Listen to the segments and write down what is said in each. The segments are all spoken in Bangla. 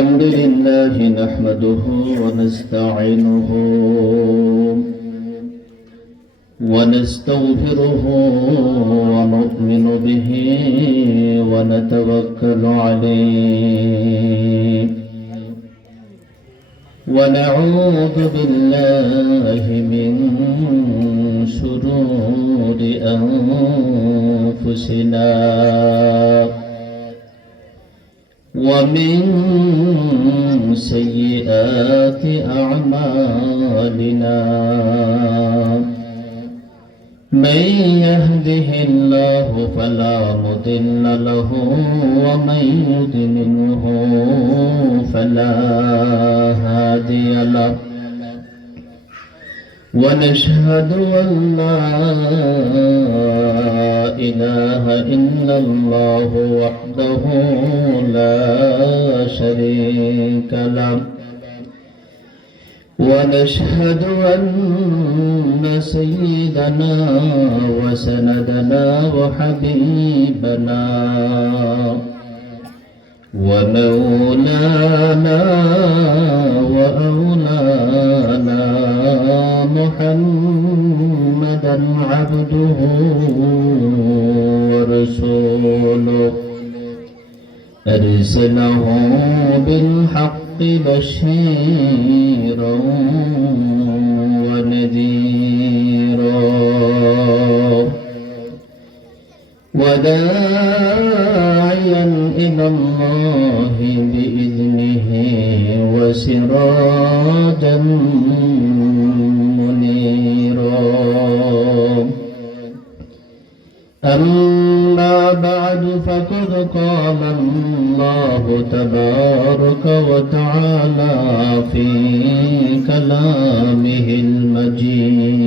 الحمد لله نحمده ونستعينه ونستغفره ونؤمن به ونتوكل عليه ونعوذ بالله من شرور أنفسنا ومن سيئات أعمالنا من يهده الله فلا مضل له ومن يضلله فلا هادي له ونشهد أن لا إله إلا الله وحده لا شريك له ونشهد أن سيدنا وسندنا وحبيبنا ومولانا وأولانا محمدا عبده ورسوله أرسله بالحق بشيرا ونذيرا وداعيا إلى الله بإذنه وسراجا منيرا أما بعد فقد قال الله تبارك وتعالى في كلامه المجيد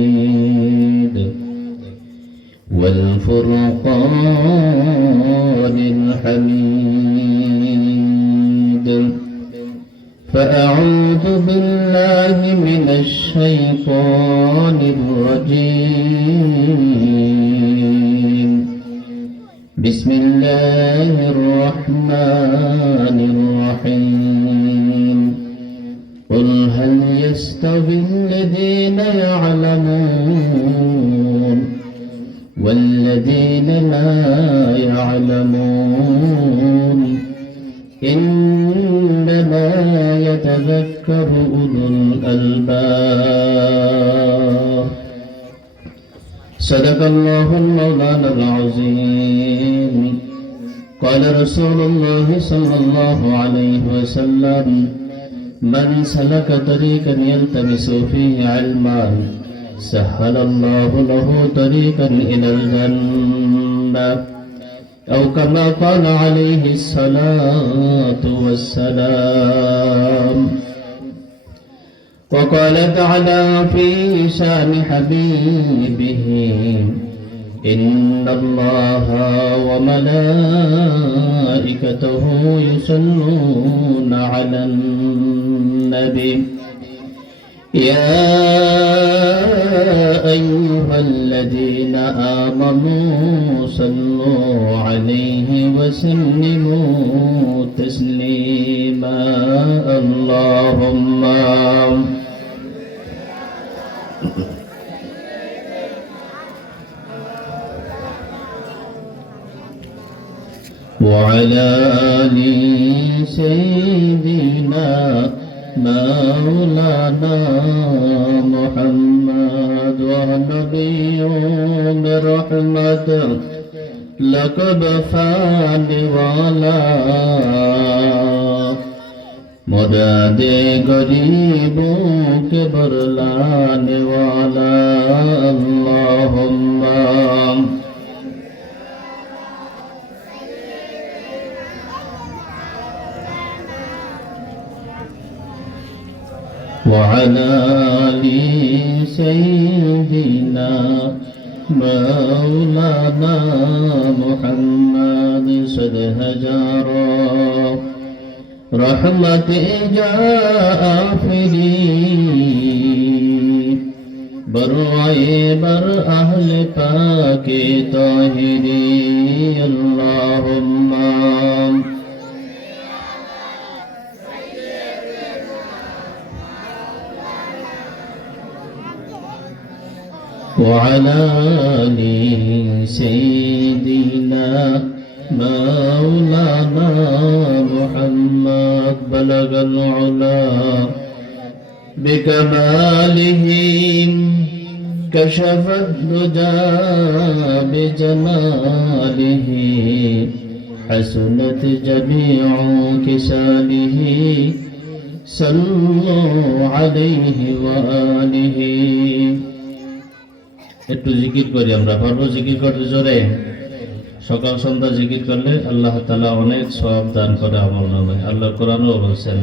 والفرقان الحميد فأعوذ بالله من الشيطان الرجيم بسم الله الرحمن الرحيم قل هل يستوي الذين يعلمون والذين لا يعلمون إنما يتذكر أولو الألباب صدق الله مولانا العظيم قال رسول الله صلى الله عليه وسلم من سلك طريقا يلتمس فيه علما سهل الله له طريقا إلى الجنة أو كما قال عليه الصلاة والسلام وقال تعالى في شان حبيبه إن الله وملائكته يصلون على النبي يا أيها الذين آمنوا صلوا عليه وسلموا تسليما اللهم وعلى آل سيدنا مولانا محمد ونبي برحمة لقب فان والا مراد गरीबों के बरलाने वाला अल्लाहुम्मा وعلى آل سيدنا مولانا محمد صد هزارا رحمت جافری برائے بر اہل پاک طاہری اللہم وعلى آل سيدنا مولانا محمد بلغ العلا بكماله كشف الدجى بجماله حسنت جميع كساله صلوا عليه وآله একটু জিকির করি আমরা পারবো জিকির করতে জোরে সকাল সন্ধ্যা জিকির করলে আল্লাহ তাআলা অনেক সওয়াব দান করে আমলনামায় আল্লাহ কোরআনেও বলেছেন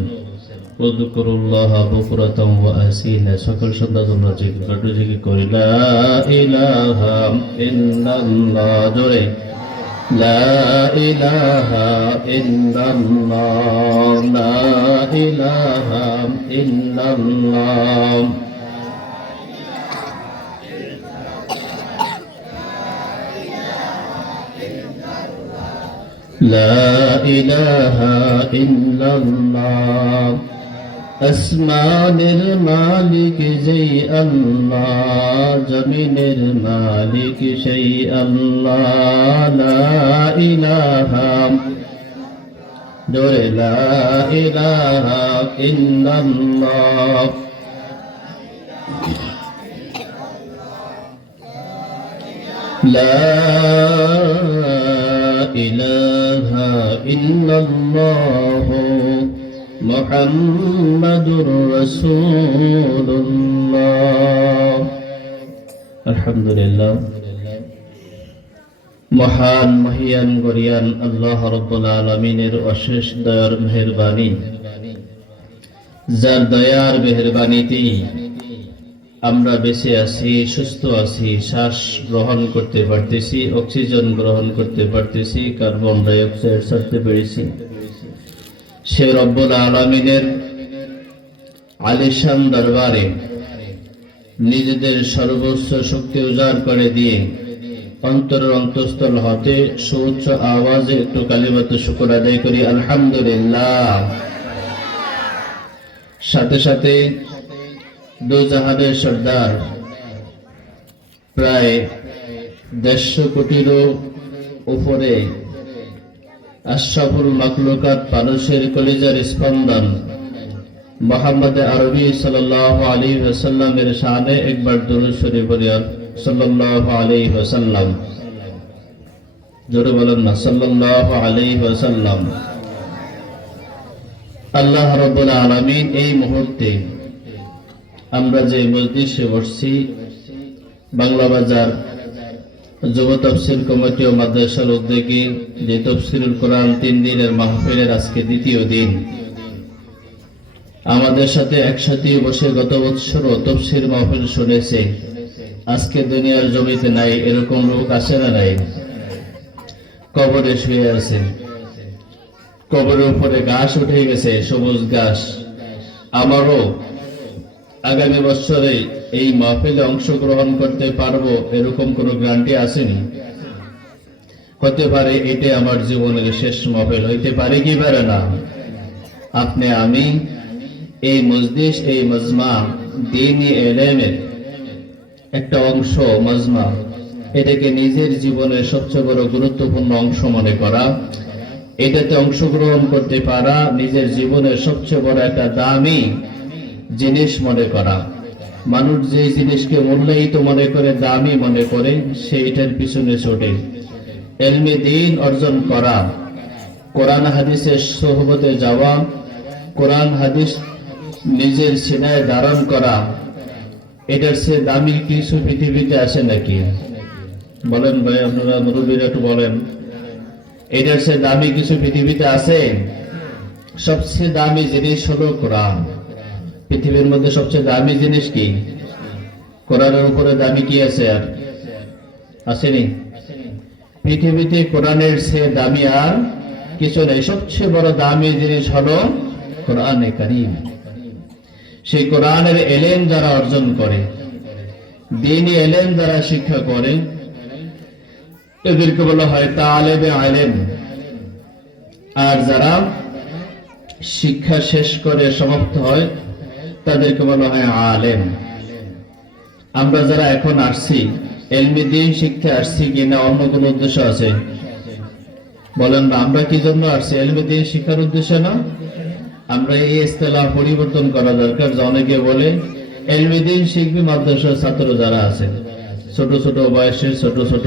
উযকুরুল্লাহ বুকরাতাও ওয়া আসীলা সকাল সন্ধ্যা তোমরা জিকির করতে জিকির করি লা ইলাহা ইল্লাল্লাহ জোরে লা ইলাহা ইল্লাল্লাহ লা ইলাহা ইল্লাল্লাহ لا إله إلا الله আসমান মালিক যেই আল্লাহ জমিনের মালিক সেই আল্লাহ লা ইলাহা জোরে লা ইলাহা ইল্লাল্লাহ লা ইলাহা ইল্লাল্লাহ মুহাম্মাদুর রাসূলুল্লাহ আলহামদুলিল্লাহ মহান মহিয়ান গরিয়ান আল্লাহ রাব্বুল আলামিনের অশেষ দয়ার মেহেরবানি যার দয়ার মেহেরবানিতে আমরা বেঁচে আছি সুস্থ আছি শ্বাস গ্রহণ করতে পারতেছি অক্সিজেন গ্রহণ করতে পারতেছি কার্বন ডাই অক্সাইড ছাড়তে পেরেছি সে রব্বুল আলামিনের আলিশান দরবারে নিজেদের সর্বোচ্চ শক্তি উজাড় করে দিয়ে অন্তরের অন্তঃস্থল হতে সুউচ্চ আওয়াজে একটু কালিমাতুশ শুকর আদায় করি আলহামদুলিল্লাহ সাথে সাথে দু জাহানের সর্দার প্রায় 150 কোটিরও উপরে আশরাফুল মাখলুকাত মানুষের কলিজার স্পন্দন মুহাম্মদ আরবি সাল্লাল্লাহু আলাইহি ওয়াসাল্লামের শানে একবার দুরূদ শরীফ পড়িয়া সাল্লাল্লাহু আলাইহি ওয়াসাল্লাম জোরে বলেন না সাল্লাল্লাহু আলাইহি ওয়াসাল্লাম আল্লাহ রাব্বুল আলামিন এই মুহূর্তে আমরা যে মজলিসে বসছি বাংলা বাজার যুব তাফসীর কমিটি ও মাদ্রাসার উদ্যোগে যে তাফসীরুল কোরআন 3 দিনের মাহফিলের আজকে দ্বিতীয় দিন আমাদের সাথে একসাথে বসে গত বছর তাফসীর মাহফিল শুনেছে আজকে দুনিয়ার জমিতে নাই এরকম লোক আছে না নাই কবরে শুয়ে আছে কবরের উপরে ঘাস উঠে গেছে সবুজ ঘাস আমারও আগামী বছরে এই মাহফিলে অংশগ্রহণ করতে পারবো এরকম কোনো গ্যারান্টি আসেনি হতে পারে এটা আমার জীবনের শেষ মাহফিল হইতে পারে কি পারে না আপনি আমি এই মজলিস এই মজমা দ্বীনি ইলমের একটা অংশ মজমা এটাকে নিজের জীবনের সবচেয়ে বড় গুরুত্বপূর্ণ অংশ মনে করা এটাতে অংশগ্রহণ করতে পারা নিজের জীবনের সবচেয়ে বড় একটা দামি জিনিস মনে করা মানুষ যে জিনিসকে মূল্যায়িত মনে করে দামি মনে করে সে এটার পিছনে ছোটে ইলমে দ্বীন অর্জন করা কোরআন হাদিসের সোহবতে যাওয়া কোরআন হাদিস নিজের সিনায় ধারণ করা এটার সে দামি কিছু পৃথিবীতে আছে নাকি বলেন ভাই আপনারা মুরব্বীরা একটু বলেন এটার সে দামি কিছু পৃথিবীতে আছে সবচেয়ে দামি জিনিস হলো কোরআন পৃথিবীর মধ্যে সবচেয়ে দামি জিনিস কি কোরআনের উপরে দামি কি আছে আর আসেনি পৃথিবীতে কোরআনের চেয়ে দামি আর কিছু নেই সবচেয়ে বড় দামি জিনিস হলো কোরআনে কারীম সেই কোরআনের ইলম যারা অর্জন করে দ্বীনি ইলম যারা শিক্ষা করে এদেরকে বলা হয় তালেবে ইলম আর যারা শিক্ষা শেষ করে সমাপ্ত হয় তাদেরকে বলা হয় আলেম আমরা যারা এখন আসছি এলমি দিন শিখতে আসছি কিনা অন্য কোনো উদ্দেশ্য আছে? বলেন না, আমরা কি জন্য আসছি? এলমি দিন শিক্ষার উদ্দেশ্যে না? আমরা এই ইস্তেলাহ পরিবর্তন করা দরকার। যে অনেকে বলে এলমি দিন শিখবে মাদ্রাসার ছাত্র যারা আছে, ছোট ছোট বয়সের ছোট ছোট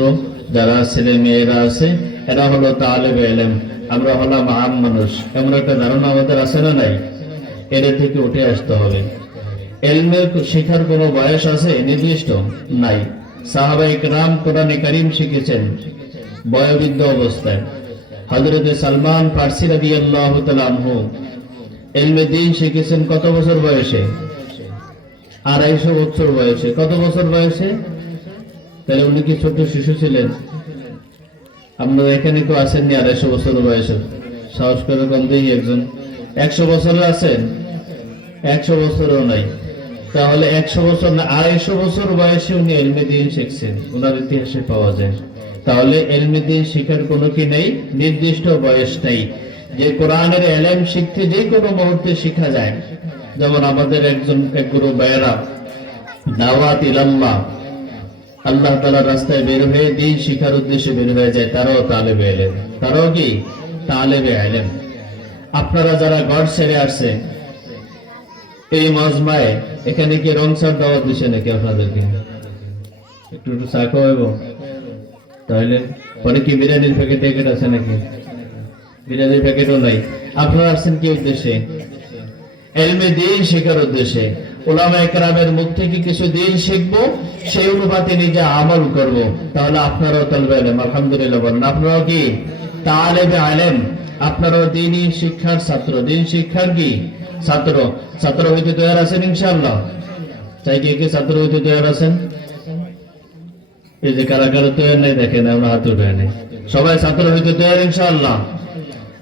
যারা ছেলে মেয়েরা আছে, এরা হলো তালেবে ইলম, আমরা হলাম আম মানুষ, এমন একটা ধারণা আমাদের আছে না নাই? এর থেকে উঠে আসতে হবে। এলমের শেখার কোনো বয়স আছে নির্দিষ্ট নাই। সাহাবায়ে কেরাম কোরআনে কারীম শিখেছেন বয়োবৃদ্ধ অবস্থায়। হযরত সালমান ফারসি রাদিয়াল্লাহু তাআলা আনহু ইলমে দ্বীন শিখেছেন কত বছর বয়সে? 250 বছর বয়সে। কত বছর বয়সে? তাহলে উনি কি ছোট শিশু ছিলেন? আপনারা এখানে কেউ আছেন নি 250 বছর বয়সে? সাহস করে কম দিই একজন। 100 বছরের আছেন? 100 বছরও নাই। তাহলে 100 বছর না, 250 বছর বয়সে উনি ইলমে দ্বীন শিখছেন, ওনার ইতিহাসে পাওয়া যায়। তাহলে ইলমে দ্বীন শিখার কোনো কি নেই, নির্দিষ্ট বয়স নেই। যে কোরআনের ইলম শিখতে যে কোনো মুহূর্তে শেখা যায়। যেমন আমাদের একজন এক গুরু ভাইয়েরা দাওয়াত ইলাল্লাহ, আল্লাহ তাআলার রাস্তায় বের হয়ে দ্বীন শিখার উদ্দেশ্যে বের হয়ে যায়, তারাও তালেবে ইলম। তারাও কি তালেবে ইলম। আপনারা যারা ঘর ছেড়ে আসছে এই মজমায়, এখানে কি রং সার দাওয়াত দিছে নাকি আপনাদেরকে? একটু একটু চা খাওয়াবো তাহলে? পরে কি বিরিয়ানির প্যাকেট ট্যাকেট আছে নাকি? বিরিয়ানির প্যাকেটও নাই। আপনারা আসছেন কি উদ্দেশ্যে? ইলমে দ্বীন শেখার উদ্দেশ্যে। উলামায়ে কেরামের মুখ থেকে কিছু দ্বীন শিখবো, সেই অনুপাতে নিজে আমল করব। তাহলে আপনারাও তালেবে ইলম। আলহামদুলিল্লাহ বলেন, আপনারাও কি তালেবে ইলম? আপনারাও দ্বীনি শিক্ষার ছাত্র, দ্বীন শিক্ষার কি ছাত্র। ছাত্র হইতে তৈরি আছেন ইনশাআল্লাহ? চাই কে ছাত্র হইতে তৈরি আছেন? এই যে কারা কারা তৈরি নাই দেখেন, আমরা হাত উঠে নেই। সবাই ছাত্র হইতে তৈরি ইনশাআল্লাহ?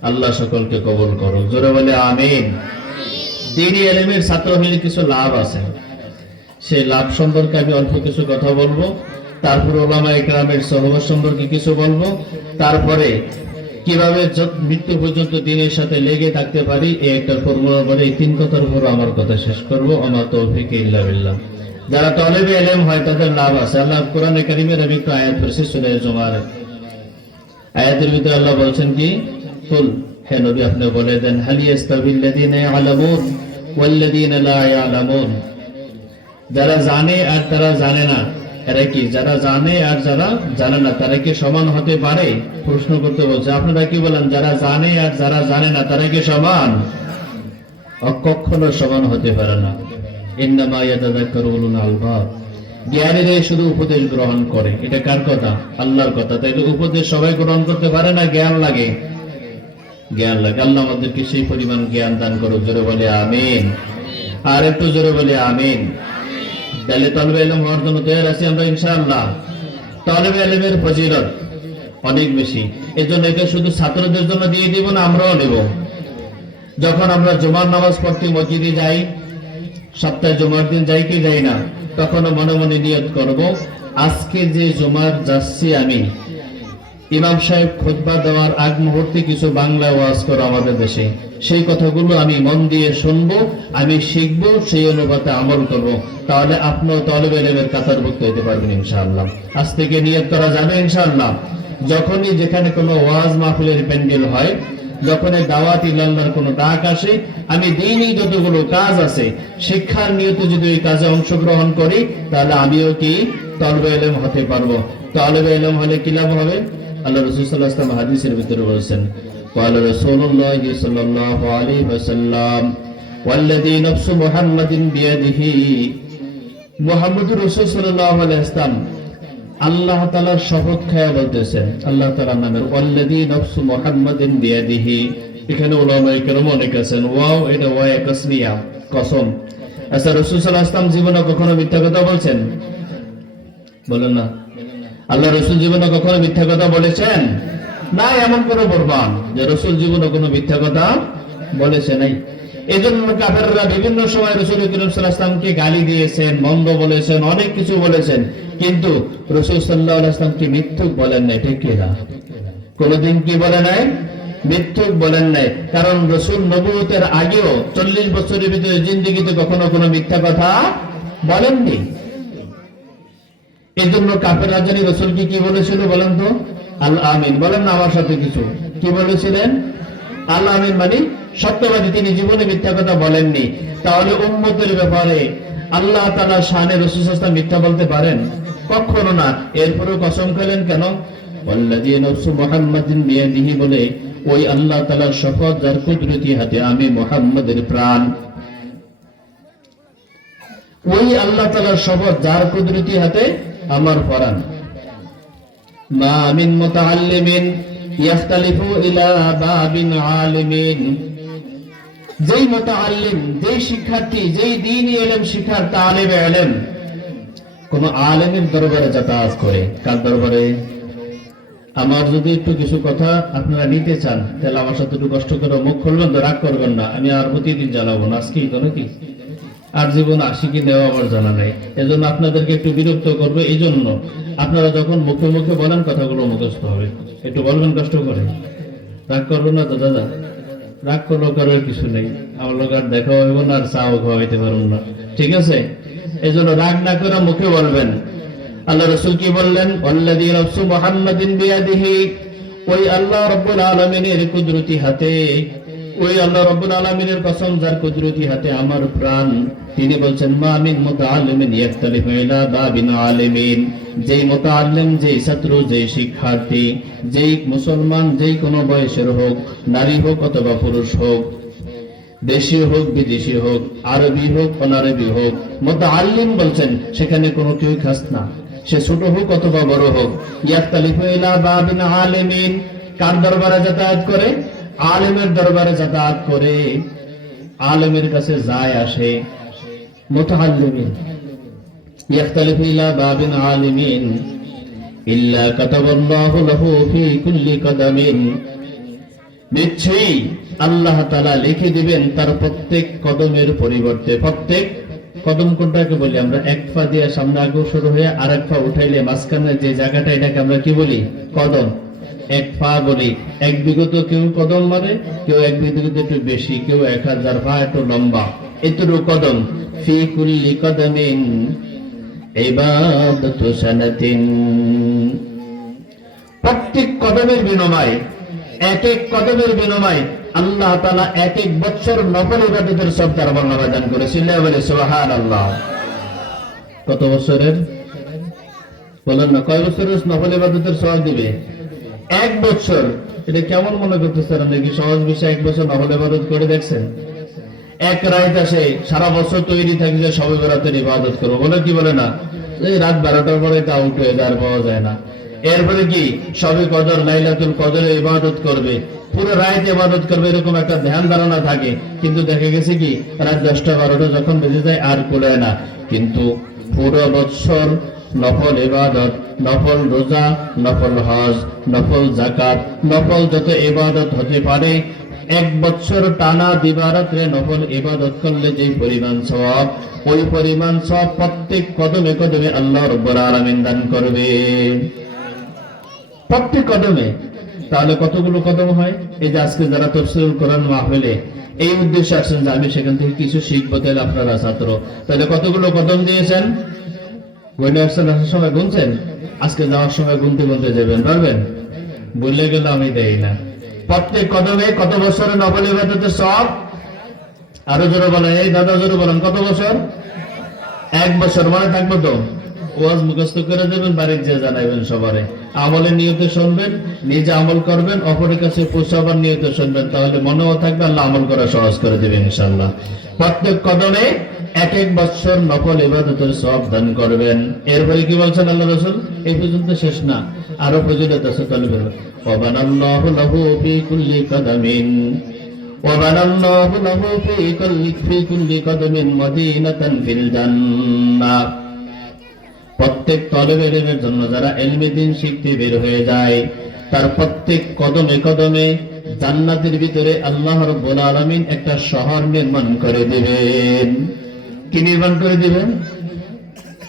আল্লাহ সকলকে কবুল করুক, জোরে বলে আমিন। দ্বীনি ইলমের ছাত্র হলে কিছু লাভ আছে, সেই লাভ সম্পর্কে আমি অল্প কিছু কথা বলবো। তারপর উলামায়ে কেরামের সহবত সম্পর্কে কিছু বলবো। তারপরে কিভাবে মৃত্যু পর্যন্ত দ্বীনের সাথে লেগে থাকতে পারি এই একটা ফর্মুলা বলে এই 3 কথার উপর আমার কথা শেষ করব। আমা তৌফিক ইল্লা বিল্লাহ। যারা তালেবে ইলম হয় তাদের লাভ আছে। আল্লাহ কোরআনে কারীমের আমি একটু আয়াত পড়ছি সূরা জুমার। আয়াতের ভিতরে আল্লাহ বলছেন কি, কুল, হে নবী আপনি বলে দেন, হাল ইয়াস্তাবিল লাযিনা ইয়ালামুন ওয়াল লাযিনা লা ইয়ালামুন। যারা জানে আর তারা জানে না, এরা কি? যারা জানে আর যারা জানে না, তারা কি সমান হতে পারে? প্রশ্ন করতে বলছে। আপনারা কি বলেন, যারা জানে আর যারা জানে না তারা কি সমান? কখনো সমান হতে পারে না। ইন্নামা ইয়াতাযাক্কারু উলুল আলবাব। জ্ঞানীরাই শুধু উপদেশ গ্রহণ করে। এটা কার কথা? আল্লাহর কথা। তাইলে উপদেশ সবাই গ্রহণ করতে পারে না, জ্ঞান লাগে। জ্ঞান লাগে। আল্লাহ আমাদেরকে সেই পরিমাণ জ্ঞান দান করুক, জোরে বলে আমিন। আর একটু জোরে বলে আমিন। তাহলে তালেবে ইলম হওয়ার জন্য তৈরি আছি আমরা ইনশাআল্লাহ। তালেবে ইলমের ফজিলত অনেক বেশি। এজন্য এটা শুধু ছাত্রদের জন্য দিয়ে দিব না, আমরাও নেব। যখন আমরা জুমার নামাজ পড়তে মসজিদে যাই, সপ্তাহে জুমার দিন যাই কি যাই না, তখন মনে মনে নিয়ত করব, আজকে যে জুমার যাচ্ছি আমি, ইমাম সাহেব খুতবা দেওয়ার আগ মুহূর্তে কিছু বাংলা ওয়াজ করে আমাদের দেশে, সেই কথাগুলো আমি মন দিয়ে শুনবো, আমি শিখবো, সেই অনুপাতে আমল করব। তাহলে আপনিও তালেবে ইলমের কাতারভুক্ত হতে পারবেন ইনশাআল্লাহ। আজ থেকে নিয়ত করা যাবে ইনশাআল্লাহ। যখনই যেখানে কোনো ওয়াজ মাহফিলের প্যান্ডেল হয়, যখন দাওয়াত ইলাল্লাহর কোনো ডাক আসে, আমি দ্বীনি যতগুলো কাজ আছে শিক্ষার নিয়তে যদি এই কাজে অংশগ্রহণ করি, তাহলে আমিও কি তালেবে ইলম হতে পারবো। তালেবে ইলম হলে কি লাভ হবে? আল্লাহ রাসূল সাল্লাল্লাহু আলাইহি ওয়াসাল্লাম হাদিসের ভিতরে বলেছেন, ক্বালা রাসূলুল্লাহি সাল্লাল্লাহু আলাইহি ওয়াসাল্লাম ওয়াল্লাযী নাফসু মুহাম্মাদিন বিয়াদিহি। মুহাম্মদুর রাসূল সাল্লাল্লাহু আলাইহি ওয়াসাল্লাম আল্লাহ তাআলার শপথ খেয়ে বলতেছেন, আল্লাহ তাআলার নামের ওয়াল্লাযী নাফসু মুহাম্মাদিন বিয়াদিহি। এখানে উলামায়ে কেরাম অনেক আছেন, ওয়াও এটা ওয়া কাসমিয়া, কসম। আচ্ছা, রাসূল সাল্লাল্লাহু আলাইহি ওয়াসাল্লাম জীবনে কখনো মিথ্যা কথা বলছেন? বলেন না। আল্লাহ রাসূল জীবনে কখনো মিথ্যা কথা বলেছেন? নাই, এমন কোনো প্রমাণ যে রাসূল জীবনে কোনো মিথ্যা কথা বলেছে নাই। এজন্য কাফেররা বিভিন্ন সময় রাসূল করিম সাল্লাল্লাহু আলাইহি ওয়াসাল্লামকে গালি দিয়েছেন, মন্দ বলেছেন, অনেক কিছু বলেছেন, কিন্তু রাসূল সাল্লাল্লাহু আলাইহি ওয়াসাল্লামকে মিথ্যুক বলেন নাই। ঠিক কি না? কোনদিন কি বলে নাই? মিথ্যুক বলেন নাই। কারণ রাসূল নবুয়তের আগেও 40 বছরের ভিতরে জিন্দেগিতে কখনো কোনো মিথ্যা কথা বলেননি। এই জন্য কাফেররা জানি রাসূলকে কি বলেছিল বলেন তো? আল আমিন বলেন না আমার সাথে কিছু, কি বলেছিলেন? আল আমিন মানে সত্যবাদী, তিনি জীবনে মিথ্যা কথা বলেননি। তাহলে উম্মতের ব্যাপারে আল্লাহ তাআলা শানে রাসূল সাল্লাল্লাহু আলাইহি ওয়াসাল্লাম মিথ্যা বলতে পারেন? কখনো না। এরপরেও কসম খেলেন কেন? ওয়াল্লাযী নাফসু মুহাম্মাদিন বিয়াদিহি বলে ওই আল্লাহ তাআলার শপথ যার কুদরতি হাতে আমি মুহাম্মাদের প্রাণ। ওই আল্লাহ তাআলার শপথ যার কুদরতি হাতে আমার প্রাণ। মা মিন মুতাআল্লিমিন ইয়াখতালিফু ইলা বাবিন আলিমিন, যেই মুতাআল্লিম, যেই শিক্ষার্থী, যেই দ্বীনি ইলম শিখার তালিবে ইলম কোন আলেমের দরবারে যাতায়াত করে। কার দরবারে? আমার যদি একটু কিছু কথা আপনারা নিতে চান তাহলে আমার সাথে একটু কষ্ট করে মুখ খুলবেন তো, রাগ করবেন না। আমি আর প্রতিদিন জানাবো না, আজকেই তো নাকি, আর জীবন আসি কি নেওয়া আমার জানা নাই। এজন্য আপনাদেরকে একটু বিরক্ত করবো। এই জন্য আপনারা যখন মুখে মুখে বলেন কথাগুলো মুখস্থ হবে, একটু বলবেন কষ্ট করে। রাগ করবেন না তো দাদা? রাগ করলেও করার কিছু নেই, আমার লোক আর দেখা হইব না, আর চাও খাওয়াইতে পারবো না, ঠিক আছে? এই জন্য রাগ না করে মুখে বলবেন। আল্লাহ রাসূল কি বললেন? ওয়াল্লাযী নাফসু মুহাম্মাদিন বিয়াদিহি, ওই আল্লাহ রাব্বুল আলামিনের কুদরতি হাতে, ওই আল্লাহ রাব্বুল আলামিনের কসম যার কুদরতি হাতে আমার প্রাণ। তিনি বলছেন মা মিন মুতাআল্লিমিন ইয়াখতালিফু ইলা বাবিন আলিমিন, যেই মুতাআল্লিম, যেই ছাত্র, যেই শিক্ষার্থী, যেই মুসলমান, যেই কোনো বয়সের হোক, নারী হোক অথবা পুরুষ হোক, দেশি হোক বিদেশি হোক, আরবি হোক অনারবি হোক, মুতাআল্লিম বলছেন সেখানে কোনো কেউ খাস না, সে ছোট হোক অথবা বড় হোক। ইয়াখতালিফু ইলা বাবিন আলিমিন, কার দরবারে যাতায়াত করে? আলেমের দরবারে যাতায়াত করে, আলেমের কাছে যায় আসে। মুতাআল্লিমিন ইয়াখতালিফু ইলা বাবিন আলিমিন ইল্লা কাতাবাল্লাহু লাহু ফি কুল্লি কদামিন, নিশ্চয়ই আল্লাহ তাআলা লিখে দিবেন তার প্রত্যেক কদমের পরিবর্তে। প্রত্যেক কদম কোনটাকে বলি আমরা? এক পা দিয়ে সামনে অগ্রসর হয়ে আরেক পা উঠাইলে মাঝখানে যে জায়গাটা, এটাকে আমরা কি বলি? কদম। এক পা বলি। এক বিগত কেউ কদম মানে, কেউ এক বিগত একটু বেশি, কেউ 1000 পা একটু লম্বা, এতটুকু কদম। ফি কুল্লি কদমিন ইবাদাতু সানাতিন, প্রত্যেক কদমের বিনিময়, এক এক কদমের বিনিময় আল্লাহ তাআলা এক এক বছর নফল ইবাদতের সব তার বর্ণনা দান করেছিল। বলে সুবহানাল্লাহ। কত বছরের বলেন না? কয় বছরের নফল ইবাদতের সওয়াব দিবে? 1 বছর। এটা কেমন মনে করতেছেন আপনি? কি সহজ বিষয়? 1 বছর নফল ইবাদত করে দেখছেন? এক রাত আসে, সারা বছর তৈরি থাকি যে শবে বরাতের ইবাদত করবো, বলে কি বলে না? এই রাত 12টার পরে আউট হয়ে যায়, আর পাওয়া যায় না। এরপরে কি শবে কদর, লাইলাতুল কদরে ইবাদত করবে, পুরো রাত ইবাদত করবে, এরকম একটা ধ্যান ধারণা থাকে। কিন্তু দেখা গেছে কি রাত 10টা 12টা যখন বেজে যায় আর কুলায় না। কিন্তু পুরো বছর নফল ইবাদত, নফল রোজা, নফল হজ, নফল যাকাত, নফল যত ইবাদত হতে পারে, 1 বছর টানা দিবারাত্রে নফল ইবাদত করলে যে পরিমাণ সওয়াব, ওই পরিমাণ সওয়াব প্রত্যেক কদমে কদমে আল্লাহ রাব্বুল আলামিন দান করবে। প্রত্যেক কদমে। তাহলে কতগুলো কদম হয়? এই যে আজকে যারা তাফসীরুল কোরআন মাহফিলে এই উদ্দেশ্যে আসছেন যে আমি সেখান থেকে কিছু শিখবো, তাহলে আপনারা ছাত্র, তাহলে কতগুলো কদম দিয়েছেন? গুনে আসছেন? আসার সময় গুনছেন? আজকে যাওয়ার সময় গুনতে গুনতে যাবেন, পারবেন? বললে গেলে আমি দেই না। প্রত্যেক কদমে কত বছরের নফল ইবাদতের সওয়াব? আরো জোরে বলেন। এই দাদা জোরে বলেন, কত বছর? 1 বছর। মনে থাকবো তো? ওয়াজ মুখস্থ করে দেবেন, বাড়িতে যে জানাইবেন সবারে। আমলের নিয়তে শুনবেন, নিজে আমল করবেন, অপরের কাছে পৌঁছাবার নিয়তে শুনবেন, তাহলে মনেও থাকবে, আল্লাহ আমল করা সহজ করে দেবেন ইনশাআল্লাহ। প্রত্যেক কদমে 1 বছর নফল ইবাদতের সওয়াব দান করবেন। এরপরে কি বলছেন আল্লাহ রাসূল? এই পর্যন্ত শেষ না, আরো ফজিলত আছে। তাহলে ওয়া বানাল্লাহু লাহু ফি কুল্লি কদামিন, ওয়া বানাল্লাহু লাহু ফি কুল্লি কদামিন মদিনাতান ফিল জান্নাহ, প্রত্যেক তলেবে ইলমের জন্য যারা ইলমে দ্বীন শিখতে বের হয়ে যায়, তার প্রত্যেক কদমে কদমে জান্নাতের ভিতরে আল্লাহ রাব্বুল আলামিন একটা শহর নির্মাণ করে দিবেন। কি নির্মাণ করে দিবেন?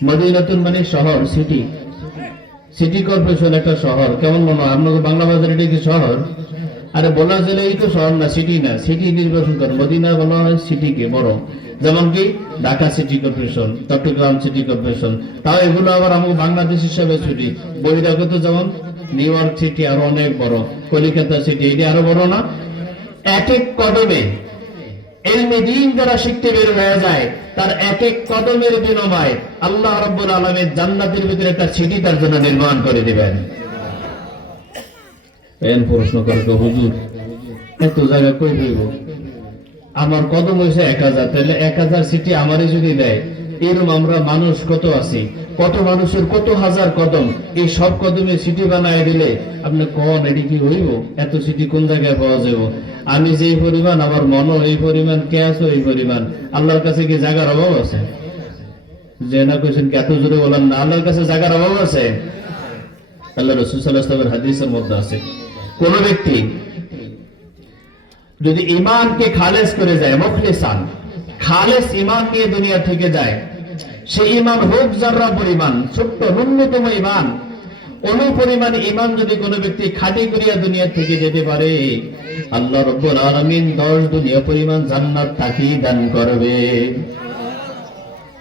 মদিনাতুন মানে শহর, সিটি। সিটি কর্পোরেশন একটা শহর। কেমন মনে হয় আপনাদের? বাংলা বাজারে এটা কি শহর? আরে বলা গেলে এই তো শহর না, সিটি না, সিটি নির্বাচন করে মদিনা বলা হয় সিটিকে বড়, যেমন কি Dhaka city corporation, Chattogram city corporation, তাও এগুলো আবার আমাকে বাংলাদেশ হিসাবে ছুটি। বহিরাগত যেমন নিউ ইয়র্ক সিটি আরো অনেক বড়, কলিকাতা সিটি এটি আরো বড় না। এক এক কদমে ইলমে দ্বীন যারা শিখতে বের হয়ে যায়, তার এক এক কদমের বিনিময়ে আল্লাহ রাব্বুল আলামিন জান্নাতের ভিতরে একটা সিটি তার জন্য নির্মাণ করে দিবেন। এন প্রশ্ন করে হুজুর এত জায়গা কই হইব, আমার কদম হয়েছে 1000, তাহলে 1000 সিটি আমারই যদি দেয়, এরকম আমরা মানুষ কত আছি, কত মানুষের কত হাজার কদম, এই সব কদমে সিটি বানায় দিলে আপনি কোন এটি কি হইব? এত সিটি কোন জায়গায় পাওয়া যাব? আমি যেই পরিমাণ, আমার মনও এই পরিমাণ, কে আছো এই পরিমাণ, আল্লাহর কাছে কি জায়গার অভাব আছে? যে না কইছেন কি এত জোরে বলেন না, আল্লাহর কাছে জায়গার অভাব আছে? আল্লাহ রাসূল সাল্লাল্লাহু আলাইহি ওয়াসাল্লামের হাদিসের মধ্যে আছে, কোন ব্যক্তি যদি ঈমানকে খালেস করে যায়, মুখলিসান খালেস ঈমান নিয়ে দুনিয়া থেকে যায়, সেই ঈমান হোক যারা পরিমাণ ছোট্ট ন্যূনতম ঈমান, অনুপরিমাণ ঈমান যদি কোনো ব্যক্তি খাঁটি করিয়া দুনিয়া থেকে যেতে পারে, আল্লাহ রাব্বুল আলামিন 10 দুনিয়া পরিমাণ জান্নাত তাকে দান করবে।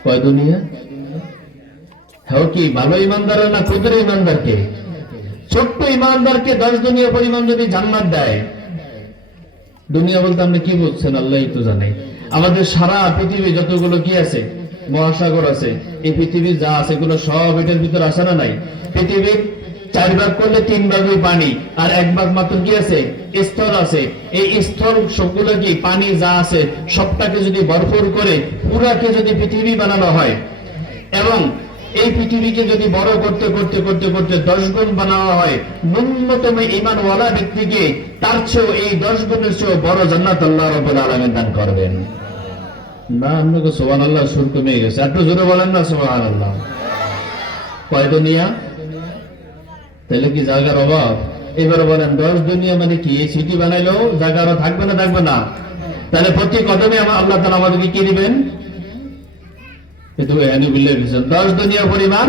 কয় দুনিয়া? হ্যাঁ, কি ভালো ঈমানদার না ক্ষুদ্র ঈমানদারকে? ছোট্ট ঈমানদারকে 10 দুনিয়া পরিমাণ যদি জান্নাত দেয়, দুনিয়া বলতে আপনি কি বলছেন আল্লাহই তো জানে। আমাদের সারা পৃথিবী যতগুলো কি আছে, মহাসাগর আছে, এই পৃথিবী যা আছে এগুলো সব এটার ভিতরে আসে না নাই? পৃথিবীর 4 ভাগ করলে 3 ভাগই পানি, আর 1 ভাগ মাত্র কি আছে? স্থল আছে। এই স্থল সবগুলো কি পানি যা আছে সবটাকে যদি ভরপুর করে পুরাকে যদি পৃথিবী বানানো হয়, এবং এই পৃথিবীকে যদি বড় করতে করতে করতে করতে 10 গুণ বানানো হয়, ন্যূনতম ঈমানওয়ালা ব্যক্তিকে তার চেয়েও এই 10 গুণের চেয়েও বড় জান্নাত আল্লাহ রাব্বুল আলামিন দান করবেন। না, আপনাকে সুবহানাল্লাহ সুর কমে গেছে, একটু জোরে বলেন না সুবহানাল্লাহ। কয় দুনিয়া? তাহলে কি জায়গার অভাব? এবার বলেন 10 দুনিয়া মানে কি? এই সিটি বানাইলেও জায়গা থাকবে না? থাকবে না। তাহলে প্রতি কদমে আল্লাহ তাআলা আমাদেরকে কি দিবেন? 10 দুনিয়া পরিমাণ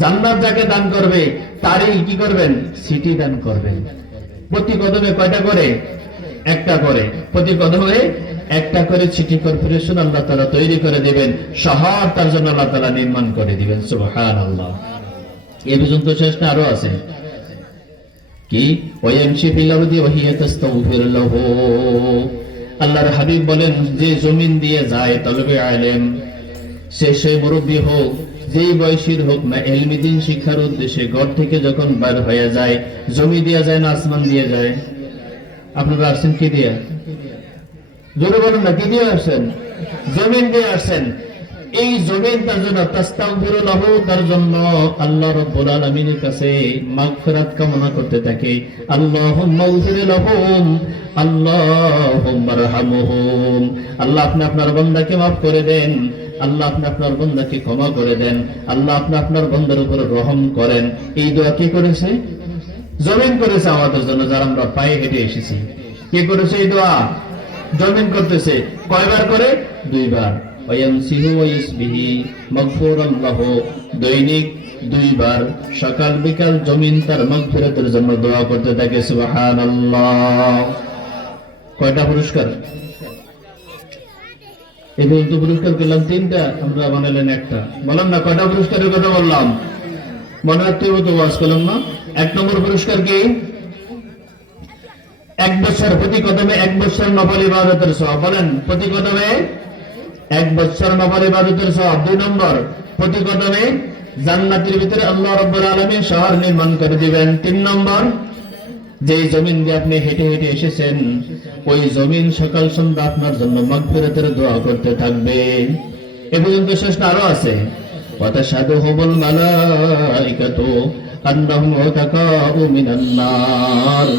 জান্নাত যাকে দান করবে তারই কি করবেন? সিটি দান করবেন। প্রতি কদমে কয়টা করে? একটা করে। প্রতি কদমে একটা করে সিটি কর্পোরেশন আল্লাহ তাআলা তৈরি করে দিবেন, শহর তার জন্য আল্লাহ তাআলা নির্মাণ করে দিবেন। সুবহানাল্লাহ। এই পর্যন্ত শেষ না, আরো আছে কি? ওয়ায়ামশি ফিল আরদি ওয়া হিয়া তাস্তাগফির লাহু। আল্লাহর হাবিব বলেন, যে জমিন দিয়ে যায় তলবে ইলম, সে মুরব্বী হোক, যেই বয়সীর হোক না, ইলমি দ্বীন শিক্ষার উদ্দেশ্যে ঘর থেকে যখন বের হয়ে যায়, জমি দিয়ে যায় না আসমান দিয়ে যায়? আপনারা আসছেন কি দিয়ে? জোরে বলেন না, কি দিয়ে আসছেন? জমিন দিয়ে আসছেন। এই জমিন তার জন্য তাস্তাগফিরু লাহু, তার জন্য আল্লাহ রাব্বুল আলামিনের কাছে মাগফিরাত কামনা করতে থাকে। আল্লাহুম্মা গফির লাহুম, আল্লাহুম্মা রহমহুম। আল্লাহ আপনি আপনার বান্দাকে মাফ করে দেন, আল্লাহ আপনি আপনার বান্দাকে ক্ষমা করে দেন, আল্লাহ আপনি আপনার বান্দার উপর রহম করেন। এই দোয়া কি করেছে? জমিন করেছে আমাদের জন্য, যারা আমরা পায়ে হেঁটে এসেছি। কে করেছে এই দোয়া? জমিন করতেছে। কয়বার করে? 2 বার। ওয়ায়ামসিহু ওয়া ইসবিহি মাগফুরান লাহু, দৈনিক 2 বার, সকাল বিকাল জমিন তার মাগফিরাতের জন্য দোয়া করতে থাকে। সুবহানাল্লাহ। কয়টা পুরস্কার? এই পর্যন্ত পুরস্কার পেলাম 3টা, আমরা বানালেন একটা। বললাম না কয়টা পুরস্কারের কথা বললাম? মনে রাখতে হবে তো, ওয়াজ করলাম না। 1 নম্বর পুরস্কার কি? 1 বছর প্রতি কদমে 1 বছর নফল ইবাদতের সওয়াব। বলেন, প্রতি কদমে 1 বছর নফল ইবাদতের সওয়াব। 2 নম্বর, প্রতি কদমে জান্নাতের ভিতরে আল্লাহ রাব্বুল আলামিন শহর নির্মাণ করে দিবেন। 3 নম্বর, যে জমিন দিয়ে আপনি হেঁটে হেঁটে এসেছেন, ওই জমিন সকাল সন্ধ্যা আপনার জন্য মাগফিরাতের দোয়া করতে থাকবে। এ পর্যন্ত শেষ না, আরো আছে। ওয়াতাশহাদুহুমুল মালাইকাতু আন্নাহুম উতাকাউ মিনান নার।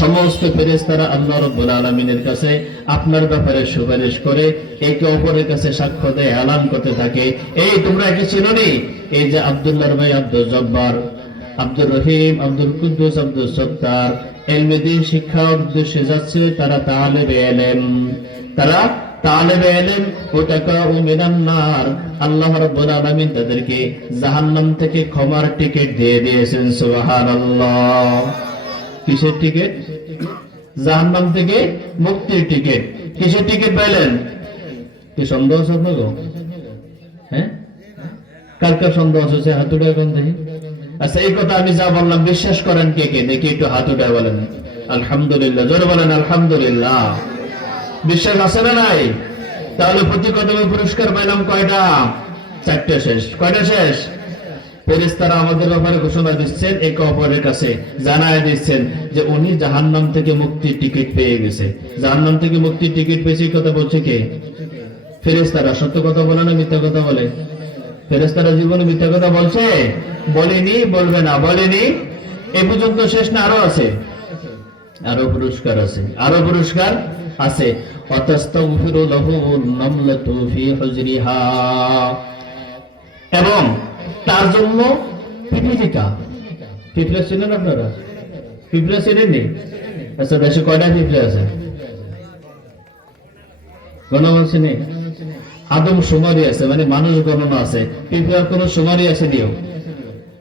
সমস্ত ফেরেশতারা আল্লাহ রাব্বুল আলামিনের কাছে আপনার ব্যাপারে সুপারিশ করে, একে অপরের কাছে সাক্ষ্য দেয়, এলান করতে থাকে, এই তোমরা কি চিনোনি? এই যে আব্দুল্লাহর ভাই আব্দুল জব্বার, আব্দুর রহিম, আব্দুল কুদ্দুস, আব্দুল সত্তার ইলমে দ্বীন শিক্ষার উদ্দেশ্যে যাচ্ছে, তারা তালেবে ইলম, তারা তালেবে ইলম। উতাকাউ মিনান নার, আল্লাহ রাব্বুল আলামিন তাদেরকে জাহান্নাম থেকে ক্ষমার টিকিট দিয়ে দিয়েছেন। সুবহানাল্লাহ। কিসের টিকিট? জাহান্নাম থেকে মুক্তির টিকিট। কিসের টিকিট পাইলেন? কি সন্দেহ আছে আপনাকে? হ্যাঁ, কার কার সন্দেহ আছে? হাত উঠে এখন দেখি। আচ্ছা, এই কথা আমি যা বললাম বিশ্বাস করেন কে কে? দেখি একটু হাত উঠে বলেন আলহামদুলিল্লাহ, জোরে বলেন আলহামদুলিল্লাহ। বিশ্বাস আছে না নাই? তাহলে প্রতি কদমে পুরস্কার পাইলাম কয়টা? 4টে শেষ। কয়টা শেষ? ফেরেশতারা আমাদের ব্যাপারে ঘোষণা দিচ্ছেন, একে অপরের কাছে জানায় দিচ্ছেন যে উনি জাহান্নাম থেকে মুক্তির টিকিট পেয়ে গেছে। জাহান্নাম থেকে মুক্তির টিকিট পেয়েছে, কথা বলছে কে? ফেরেশতারা। সত্য কথা বলে না মিথ্যা কথা বলে? ফেরেশতারা জীবনে মিথ্যা কথা বলছে? বলেনি, বলবে না। বলেনি। এ পর্যন্ত শেষ না? আরো আছে, আরো পুরস্কার আছে, আরো পুরস্কার আছে। ওয়াতাস্তাগফিরু লাহু নামলাতু ফি হুজরিহা, এবং তার জন্য পিপীলিকা। পিঁপড়া চিনেন আপনারা? পিঁপড়া চিনেননি? আচ্ছা, দেশে কয়টা পিঁপড়া আছে গণনা চিনে? আদম শুমারি আছে, মানে মানুষ গণনা আছে। পিঁপড়ার কোন শুমারি আছে দিও?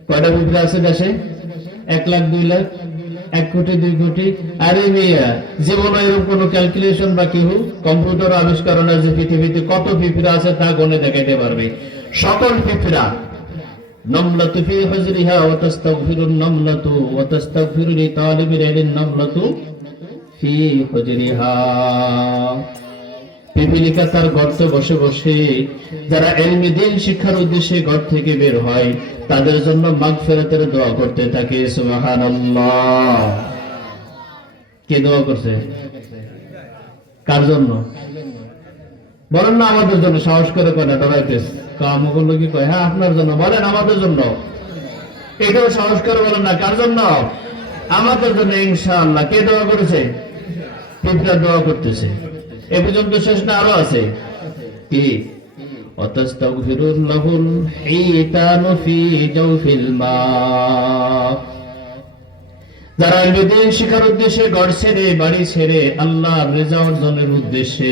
কয়টা পিঁপড়া আছে দেশে? 1 লাখ, 2 লাখ, 1 কোটি, 2 কোটি? আরে মিয়া, জীবনে এরকম কোন ক্যালকুলেশন বা কেউ কম্পিউটার আবিষ্করণের যে পৃথিবীতে কত পিঁপড়া আছে তা গণে দেখাইতে পারবে। সকল পিঁপড়া নামলাতু ফি হুজরিহা ওয়া তাস্তাগফিরুন নামলাতু ওয়া তাস্তাগফিরু লিতালিবিল ইলমিন নামলাতু ফি হুজরিহা। পিপীলিকা তার গর্তে বসে বসে যারা ইলমে দ্বীন শিক্ষার উদ্দেশ্যে ঘর থেকে বের হয় তাদের জন্য মাগফিরাতের দোয়া করতে থাকে। সুবহানাল্লাহ। কে দোয়া করছে? কার জন্য? বলেন না আমাদের জন্য। সাহস করে কয় না, ডরাইতেছে। কাম করলো কি কয়? হ্যাঁ আপনার জন্য। বলেন আমাদের জন্য। এটাও সাহস করে বলেন না। কার জন্য? আমাদের জন্য ইনশাআল্লাহ। কে দোয়া করেছে? পিঁপড়া দোয়া করতেছে। এ পর্যন্ত শেষ না? আরো আছে। কি? ওয়াতাস্তাগফিরু লাহুল হিতানু ফি জাওফিল মা, যারা ইলমে দ্বীন শিক্ষার উদ্দেশ্যে ঘর ছেড়ে বাড়ি ছেড়ে আল্লাহর রিজা অর্জনের উদ্দেশ্যে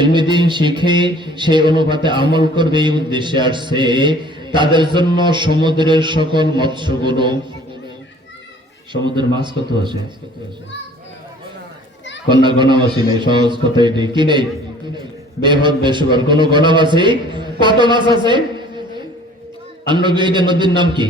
ইলমে দ্বীন শিখে সেই অনুপাতে আমল করবে এই উদ্দেশ্যে আসছে, তাদের জন্য সমুদ্রের সকল মৎস্যগুলো। সমুদ্রের মাছ কত আছে? কন্যা গণাবাসী নেই। সহজ কথা এটি। কি নেই? বেহদ বেসুবার কোন গণাবাসী। কত মাছ আছে? আন্নগিরিতে নদীর নাম কি?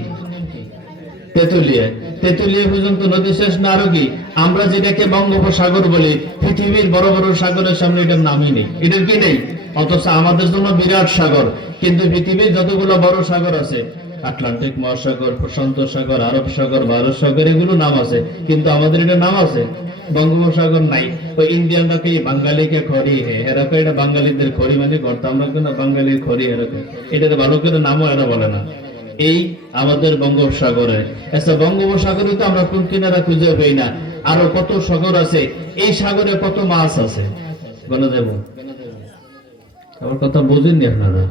তেতুলিয়া। তেতুলিয়া পর্যন্ত নদী শেষ না? আরো কি? আমরা যেটাকে বঙ্গোপসাগর বলি, পৃথিবীর বড় বড় সাগরের সামনে এটার নামই নেই। এটার কি নেই? অথচ আমাদের জন্য বিরাট সাগর। কিন্তু পৃথিবীর যতগুলো বড় সাগর আছে, আটলান্টিক মহাসাগর, প্রশান্ত সাগর, আরব সাগর, ভারত সাগর, এগুলো নাম আছে। কিন্তু আমাদের এটা নাম আছে? বঙ্গোপসাগর নাই। ওই ইন্ডিয়ানরা কি বাঙালিকে খড়ি হেরাকে, এটা বাঙালিদের খড়ি মানে করতে, আমরা কেন বাঙালির খড়ি হেরাকে, এটাতে ভালো করে নামও এরা বলে না। এই আমাদের বঙ্গোপসাগরে। আচ্ছা, বঙ্গোপসাগরে তো আমরা কোন কিনারা খুঁজে পাই না। আরো কত সাগর আছে। এই সাগরে কত মাছ আছে বলে দেব? আমার কথা বুঝেননি আপনারা?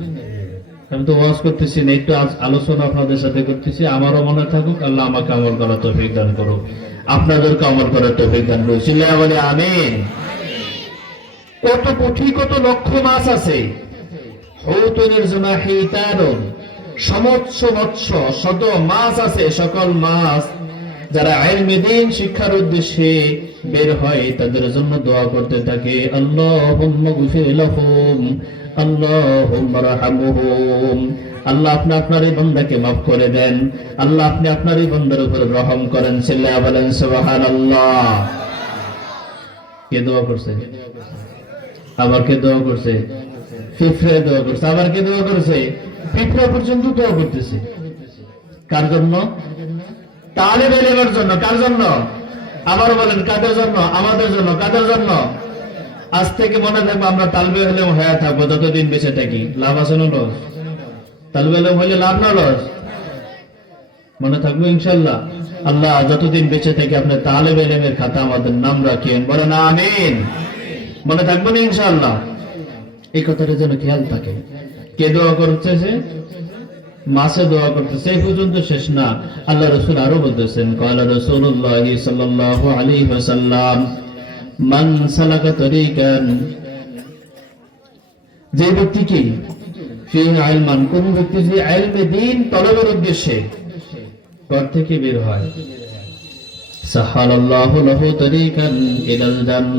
আমি তো ওয়াজ করতেছি না, একটু আলোচনা আপনাদের সাথে করতেছি। আমারও মনে থাকুক। আল্লাহ আমাকে আমল করার তৌফিক দান করুক, আপনাদেরকে আমল করার তৌফিক দান করুক। চিল্লায়া বলে আমিন। কত কোটি, কত লক্ষ মাছ আছে। হুতুনের জুনাহিতানুন, সমস্ত মৎস্য, শত মাছ আছে। সকল মাছ যারা ইলমে দ্বীন শিক্ষার উদ্দেশ্যে বের হয় তাদের জন্য দোয়া করতে থাকে, আল্লাহুম্মা গফির লাহুম, আল্লাহুম্মা রাহমহুম। আল্লাহ আপনি আপনার এই বান্দাকে মাফ করে দেন। আল্লাহ আপনি আপনার এই বান্দার উপর রহম করেন। চিল্লায়া বলেন সুবহানাল্লাহ। কে দোয়া করছে? আবার কে দোয়া করছে? পিঁপড়া দোয়া করছে। আবার কে দোয়া করছে? পিঁপড়া পর্যন্ত দোয়া করতেছে। কার জন্য? তালিব ইলমের জন্য। কার জন্য? আবার বলেন কাদের জন্য? আমাদের জন্য। কাদের জন্য? আজ থেকে মনে থাকবো আমরা তালিবে ইলম হয়ে থাকবো যতদিন বেঁচে থাকি। লাভ আছে না লস? তালিবে ইলম হইলে লাভ না লস? মনে থাকবো ইনশাআল্লাহ। আল্লাহ যতদিন বেঁচে থাকি আপনার তালিবে ইলমের খাতা আমাদের নাম রাখেন। বলেন আমিন। মনে থাকবো না ইনশাআল্লাহ? এই কথাটা যেন খেয়াল থাকে। কে দোয়া করতেছে? মাসে দোয়া করতেছে। এই পর্যন্ত শেষ না। আল্লাহ রাসূল আরো বলতেছেন, ক্বালা রাসূলুল্লাহ সাল্লাল্লাহু আলাইহি ওয়াসাল্লাম, মান সালাকা তরিকান, যে ব্যক্তি কি ফিহি ইলমান, কোন ব্যক্তি যে ইলমে দ্বীন তলবের উদ্দেশ্যে ঘর থেকে বের হয়, সাহালাল্লাহু লাহু তরিকান ইলাল জান্নাহ।